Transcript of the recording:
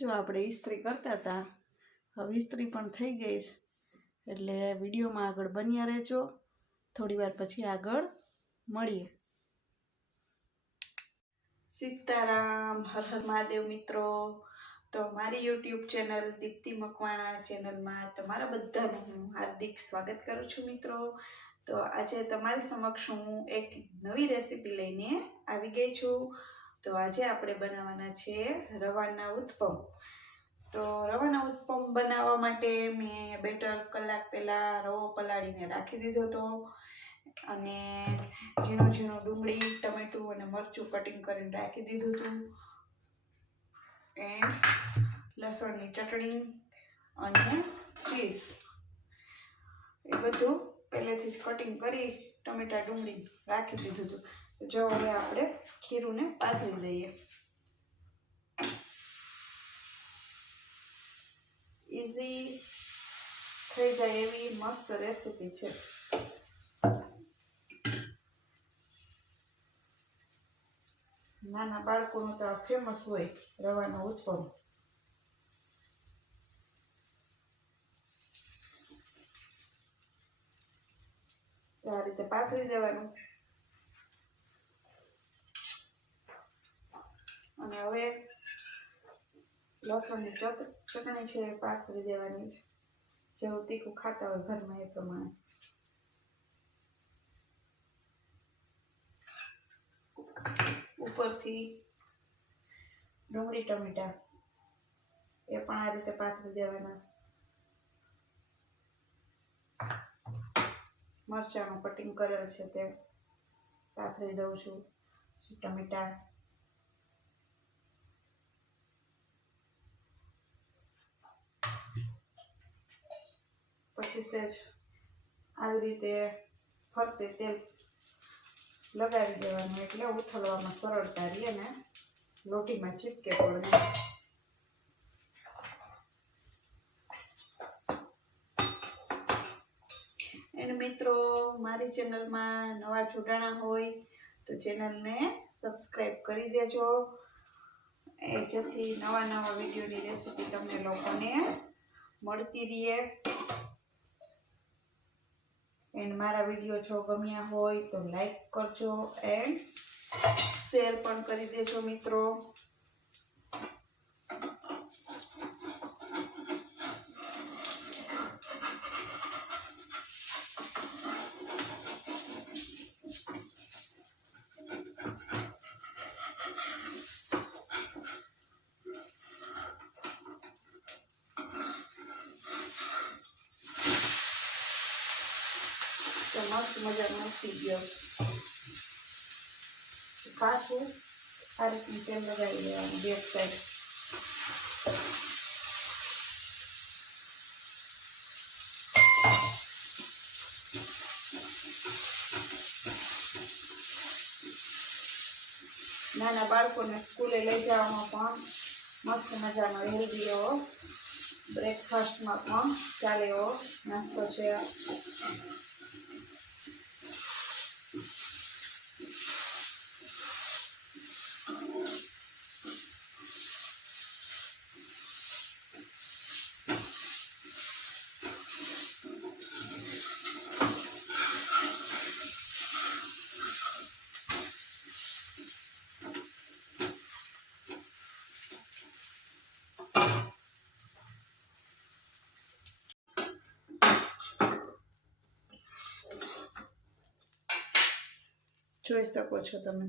જો આપણે ઇસ્ત્રી કરતા હતા, હવે ઇસ્ત્રી પણ થઈ ગઈ છે, એટલે વિડીયોમાં આગળ બન્યા રહેજો. થોડી વાર પછી આગળ મળીએ. સીતારામ, હર હર મહાદેવ મિત્રો. તો મારી યુટ્યુબ ચેનલ દીપ્તિ મકવાણા ચેનલમાં તમારા બધાનું હું હાર્દિક સ્વાગત કરું છું મિત્રો. તો આજે તમારી સમક્ષ હું એક નવી રેસીપી લઈને આવી ગઈ છું. તો આજે આપણે બનાવવાના છે રવાના ઉત્પમ. તો રવાના ઉત્પમ બનાવવા માટે મેં બેટર કલાક પહેલાં રવો પલાળીને રાખી દીધો હતો, અને ઝીણું ઝીણું ડુંગળી, ટમેટું અને મરચું કટિંગ કરીને રાખી દીધું હતું, એન્ડ લસણની ચટણી અને ચીઝ એ બધું પહેલેથી જ કટિંગ કરી ટમેટા ડુંગળી રાખી દીધું હતું. જો હવે આપણે ખીરુંને પાથરી દઈએ. ઇઝી થઈ જાય એવી મસ્ત રેસીપી છે. નાના બાળકોનું તો આ ફેમસ હોય રવાનો ઉત્પમ. આ રીતે પાથરી દેવાનું, અને હવે લસણની ચટણી છે એ પાથરી દેવાની છે. જેવું તીખું ખાતા હોય ઘરમાં એ પ્રમાણે. ઉપરથી ડુંગળી ટમેટા એ પણ આ રીતે પાથરી દેવાના છે. મરચાંનું કટિંગ કરેલ છે તે પાથરી દઉં છું. ટમેટા, પછી સહેજ આવી રીતે ફરતે તેલ લગાવી દેવાનું, એટલે ઉથલવામાં સરળતા રહે અને રોટીમાં ચીપકે પડે. અને મિત્રો, મારી ચેનલમાં નવા જોડાણા હોય તો ચેનલને સબસ્ક્રાઈબ કરી દેજો, જેથી નવા નવા વિડીયોની રેસીપી તમને લોકોને મળતી રહે. એન્ડ મારા વિડીયો જો ગમ્યા હોય તો લાઈક કરજો એન્ડ શેર પણ કરી દેજો મિત્રો. તો મસ્ત મજાનો થઈ ગયો. પાછું આ રીતનું તેલ લગાવી દેવાનું બેક સાઈડ. નાના બાળકોને સ્કૂલે લઈ જવામાં પણ મસ્ત મજાનો હેલ્ધી એવો બ્રેકફાસ્ટમાં પણ ચાલે એવો નાસ્તો છે. જોઈ શકો છો તમે.